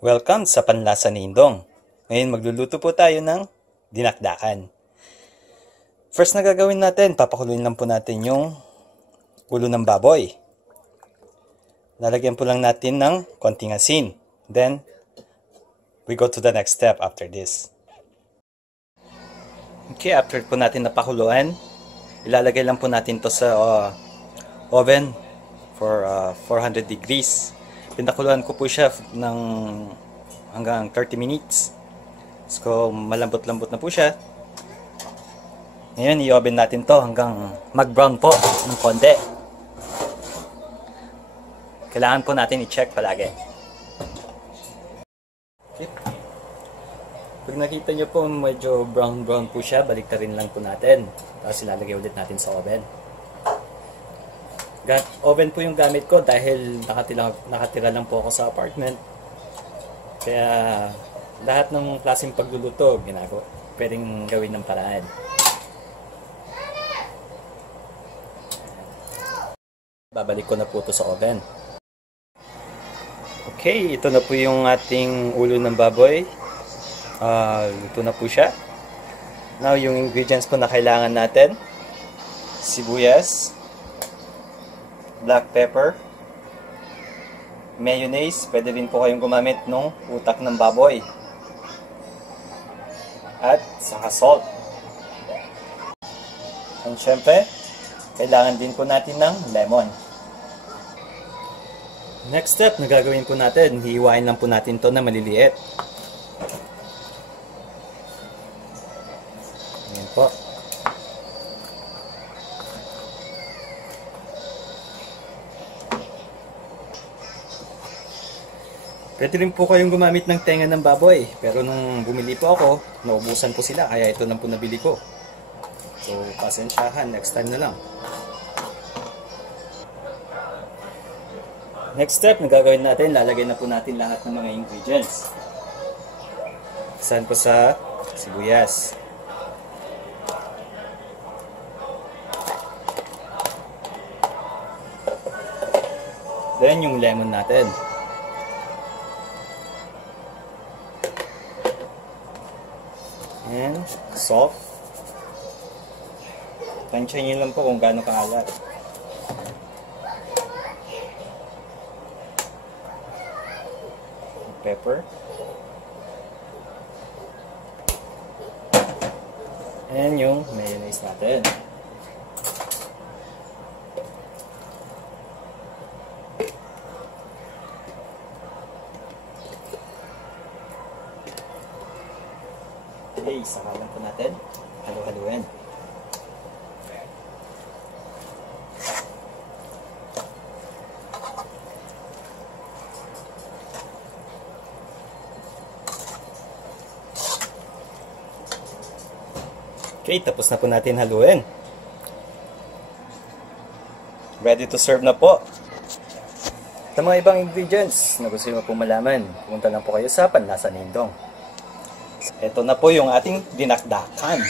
Welcome sa Panlasa ni Indong. Ngayon magluluto po tayo ng dinakdakan. First na gagawin natin, papakuluin lang po natin yung ulo ng baboy. Lalagyan po lang natin ng konting asin. Then, we go to the next step after this. Okay, after po natin napakuluan, ilalagay lang po natin to sa oven for 400 degrees. Pinakuluan ko po siya ng hanggang 30 minutes. So, malambot-lambot na po siya. Ngayon, i-oven natin to hanggang mag-brown po ng konti. Kailangan po natin i-check palagi. Okay. Pag nakita nyo po medyo brown-brown po siya, baliktarin lang po natin. Tapos ilalagay ulit natin sa oven. Oven po yung gamit ko dahil nakatira lang po ako sa apartment. Kaya lahat ng klaseng pagluluto pwedeng gawin ng paraan. Babalik ko na po ito sa oven. Okay, ito na po yung ating ulo ng baboy. Luto na po siya. Now, yung ingredients po na kailangan natin: sibuyas, black pepper, mayonnaise, pwede rin po kayong gumamit ng utak ng baboy, at saka salt. And syempre, kailangan din po natin ng lemon. Next step na gagawin po natin, hihiwain lang po natin to na maliliit. Ayan po. Pwede rin po kayong gumamit ng tenga ng baboy. Pero nung bumili po ako, naubusan po sila. Kaya ito lang po nabili ko. So, pasensyahan. Next time na lang. Next step na gagawin natin, lalagay na po natin lahat ng mga ingredients. Saan po sa sibuyas. Then, yung lemon natin. And salt. Tansyahin nyo lang po kung gaano kaalat. Pepper. And yung mayonnaise natin. Okay, sakalan po natin. Halo-haluin. Okay, tapos na po natin haluin. Ready to serve na po. Sa mga ibang ingredients na gusto nyo po malaman, pumunta lang po kayo sa Panlasa ni Indong. Ito na po yung ating dinakdakan.